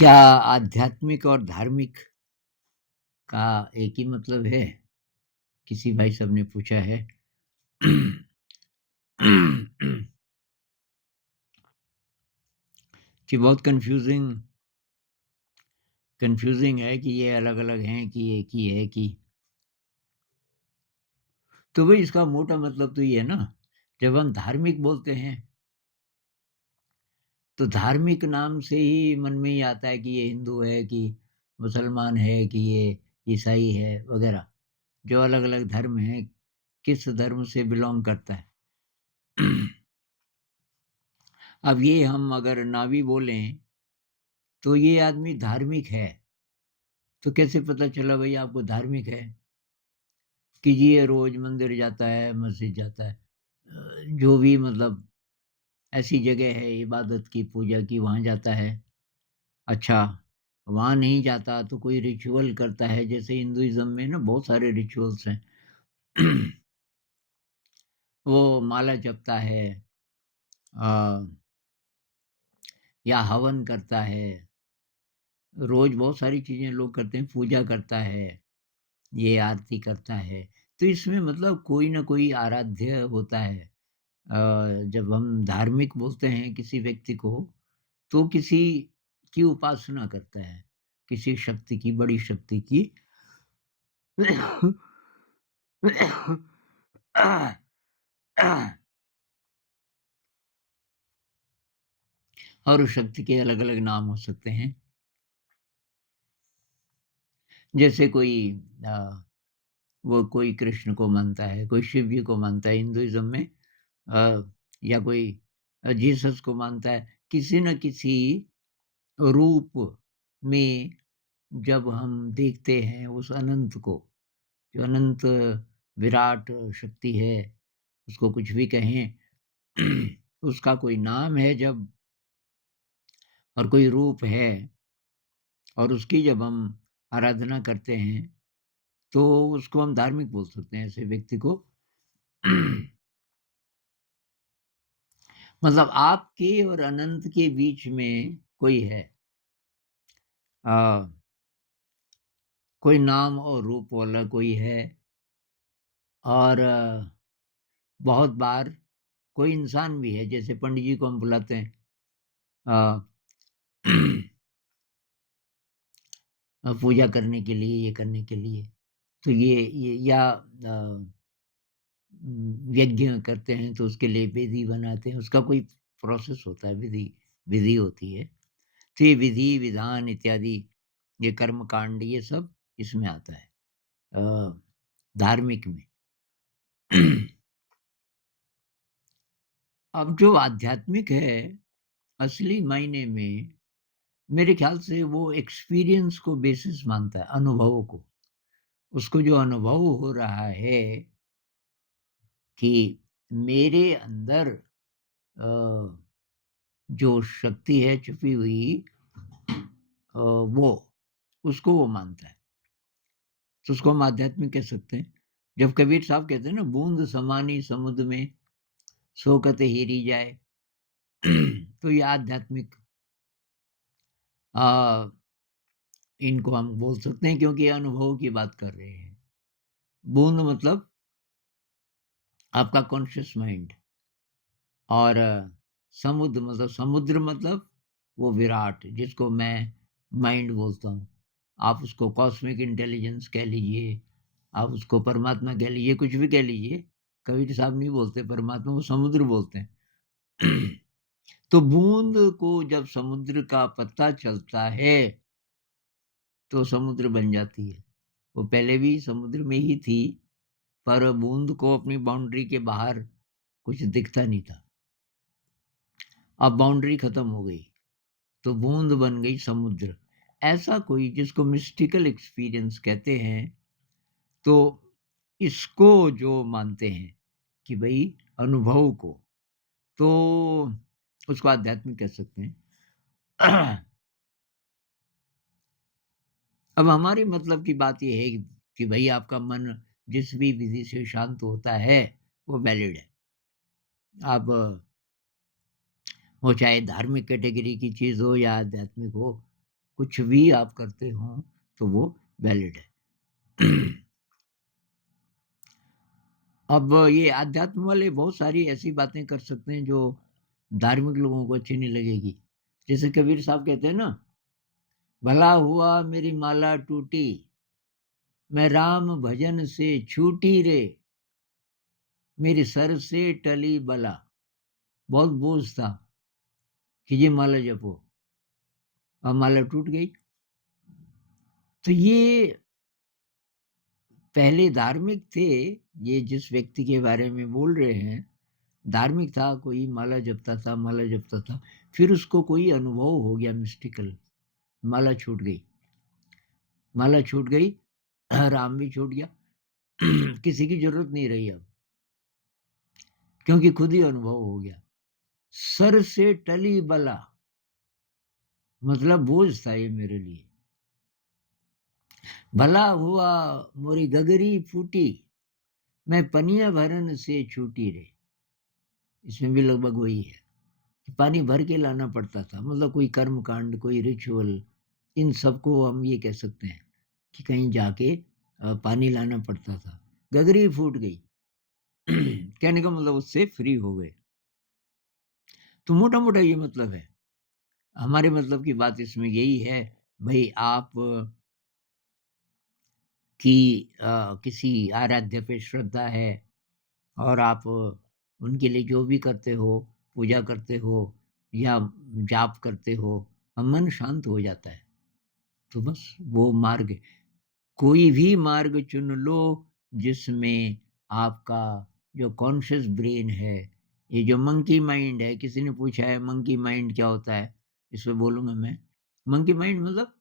क्या आध्यात्मिक और धार्मिक का एक ही मतलब है? किसी भाई साहब ने पूछा है। कि बहुत कन्फ्यूज़िंग है कि ये अलग-अलग हैं कि एक ही है कि तो भई इसका मोटा मतलब तो ये है ना, जब हम धार्मिक बोलते हैं, तो धार्मिक नाम से ही मन में ही आता है कि ये हिंदू है, कि मुसलमान है, कि ये ईसाई है वगैरह। जो अलग-अलग धर्म हैं, किस धर्म से बिलॉन्ग करता है। अब ये हम अगर ना भी बोलें, तो ये आदमी धार्मिक है, तो कैसे पता चला भई आपको धार्मिक है? कि जी ये रोज़ मंदिर जाता है, मस्जिद जाता है। जो भी मतलब ऐसी जगह है इबादत की, पूजा की, वहाँ जाता है। अच्छा, वहाँ नहीं जाता तो कोई रिचुअल करता है, जैसे हिंदुइज़्म में ना बहुत सारे रिचुअल्स हैं। वो माला जपता है, अ, या हवन करता है, रोज़ बहुत सारी चीज़ें लोग करते हैं, पूजा करता है, ये आरती करता है। तो इसमें मतलब कोई न कोई आराध्य होता है। जब हम धार्मिक बोलते हैं किसी व्यक्ति को, तो किसी की उपासना करता है, किसी शक्ति की, बड़ी शक्ति की। और उस शक्ति के अलग-अलग नाम हो सकते हैं। जैसे कोई अ, वो कोई कृष्ण को मानता है, कोई शिव जी को मानता है हिंदुइज़्म में, या कोई जीसस को मानता है। किसी न किसी रूप में जब हम देखते हैं उस अनंत को, जो अनंत विराट शक्ति है, उसको कुछ भी कहें, उसका कोई नाम है जब और कोई रूप है और उसकी जब हम आराधना करते हैं, तो उसको हम धार्मिक बोल सकते हैं ऐसे व्यक्ति को। मतलब आपके और अनंत के बीच में कोई है। अ, कोई नाम और रूप वाला कोई है और बहुत बार कोई इंसान भी है, जैसे पंडित जी को हम बुलाते हैं अ, पूजा करने के लिए, ये करने के लिए। तो ये या यज्ञ करते हैं तो उसके लिए वेदी बनाते हैं, उसका कोई प्रोसेस होता है, विधि विधि होती है। तो ये विधि, विधान इत्यादि, ये कर्म कांड, ये सब इसमें आता है धार्मिक में। अब जो आध्यात्मिक है, असली मायने में मेरे ख्याल से वो एक्सपीरियंस को बेसिस मानता है, अनुभवों को। उसको जो अनुभव हो रहा है कि मेरे अंदर जो शक्ति है छुपी हुई, वो उसको वो मानता है। तो उसको हम आध्यात्मिक कह सकते हैं। जब कबीर साहब कहते हैं ना, बूंद समानी समुद्र में, सो कत हेरी जाए। तो ये आध्यात्मिक अ, इनको हम बोल सकते हैं, क्योंकि ये अनुभव की बात कर रहे हैं। बूंद मतलब आपका कॉन्शियस माइंड, और समुद्र मतलब वो विराट जिसको मैं माइंड बोलता हूँ। आप उसको कॉस्मिक इंटेलिजेंस कह लीजिए, आप उसको परमात्मा कह लीजिए, कुछ भी कह लीजिए। कबीर साहब नहीं बोलते परमात्मा, वो समुद्र बोलते हैं। तो बूंद को जब समुद्र का पता चलता है, तो समुद्र बन जाती है। वो पहले भी समुद्र में ही थी, पर बूंद को अपनी बाउंड्री के बाहर कुछ दिखता नहीं था। अब बाउंड्री खत्म हो गई, तो बूंद बन गई समुद्र। ऐसा कोई जिसको मिस्टिकल एक्सपीरियंस कहते हैं, तो इसको जो मानते हैं कि भई अनुभव को, तो उसको आध्यात्मिक कह सकते हैं। अब हमारे मतलब की बात ये है कि भई आपका मन जिस भी विधि से शांत होता है, वो वैलिड है। आप वो चाहे धार्मिक कैटेगरी की चीज़ हो या आध्यात्मिक हो, कुछ भी आप करते हो तो वो वैलिड है। अब ये अध्यात्म वाले बहुत सारी ऐसी बातें कर सकते हैं जो धार्मिक लोगों को अच्छी नहीं लगेगी। जैसे कबीर साहब कहते हैं ना, भला हुआ मेरी माला टूटी, मैं राम भजन से छूटी रे, मेरे सर से टली बला। बहुत बोझ था कि ये माला जपो, अब माला टूट गई। तो ये पहले धार्मिक थे, ये जिस व्यक्ति के बारे में बोल रहे हैं, धार्मिक था, कोई माला जपता था, माला जपता था, फिर उसको कोई अनुभव हो गया मिस्टिकल, माला छूट गई, माला छूट गई, राम भी छूट गया, किसी की जरूरत नहीं रही अब, क्योंकि खुद ही अनुभव हो गया। सर से टली बला, मतलब बोझ था ये मेरे लिए। भला हुआ मोरी गगरी फूटी, मैं पनिया भरन से छूटी रे। इसमें भी लगभग वही है, पानी भर के लाना पड़ता था, मतलब कोई कर्म कांड, कोई रिचुअल, इन सबको हम ये कह सकते हैं कि कहीं जाके पानी लाना पड़ता था। गगरी फूट गई, कहने का मतलब उससे फ्री हो गए। तो मोटा मोटा ये मतलब है, हमारे मतलब की बात इसमें यही है, भाई आप की किसी आराध्य पे श्रद्धा है और आप उनके लिए जो भी करते हो, पूजा करते हो या जाप करते हो, मन शांत हो जाता है। तो बस वो मार्ग, कोई भी मार्ग चुन लो जिसमें आपका जो कॉन्शियस ब्रेन है, ये जो मंकी माइंड है, किसी ने पूछा है मंकी माइंड क्या होता है, इसमें बोलूंगा मैं, मंकी माइंड मतलब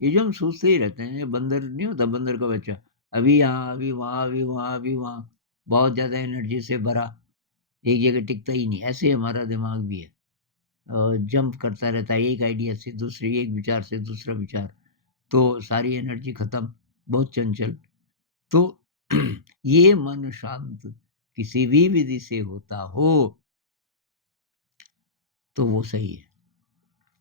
ये जो हम सोचते ही रहते हैं, ये बंदर नहीं होता, बंदर का बच्चा, अभी यहाँ अभी वहाँ अभी वहाँ अभी वहाँ, बहुत ज्यादा एनर्जी से भरा, एक जगह टिकता ही नहीं, ऐसे हमारा दिमाग भी है, जंप करता रहता है एक आइडिया से दूसरी, एक विचार से दूसरा विचार, तो सारी एनर्जी खत्म, बहुत चंचल। तो ये मन शांत किसी भी विधि से होता हो तो वो सही है।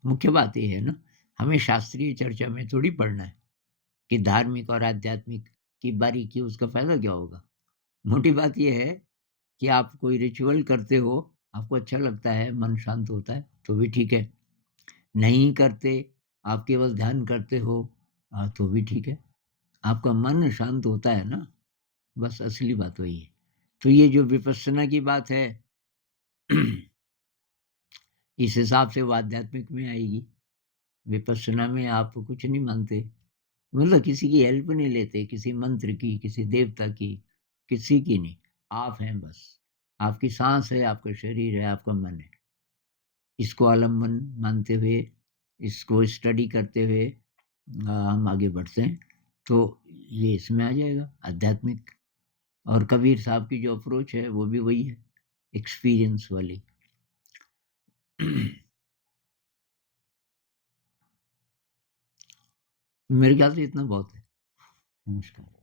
मुख्य बात ये है ना, हमें शास्त्रीय चर्चा में थोड़ी पढ़ना है कि धार्मिक और आध्यात्मिक की बारीकी, उसका फायदा क्या होगा। मोटी बात यह है कि आप कोई रिचुअल करते हो, आपको अच्छा लगता है, मन शांत होता है तो भी ठीक है, नहीं करते, आप केवल ध्यान करते हो, तो भी ठीक है, आपका मन शांत होता है ना, बस असली बात वही है। तो ये जो विपश्यना की बात है, इस हिसाब से वो आध्यात्मिक में आएगी। विपश्यना में आप कुछ नहीं मानते, मतलब किसी की हेल्प नहीं लेते, किसी मंत्र की, किसी देवता की, किसी की नहीं, आप हैं बस, आपकी सांस है, आपका शरीर है, आपका मन है, इसको आलम्बन मानते हुए, इसको स्टडी करते हुए हम आगे बढ़ते हैं, तो ये इसमें आ जाएगा आध्यात्मिक। और कबीर साहब की जो अप्रोच है वो भी वही है, एक्सपीरियंस वाली। मेरे ख्याल से इतना बहुत है। नमस्कार।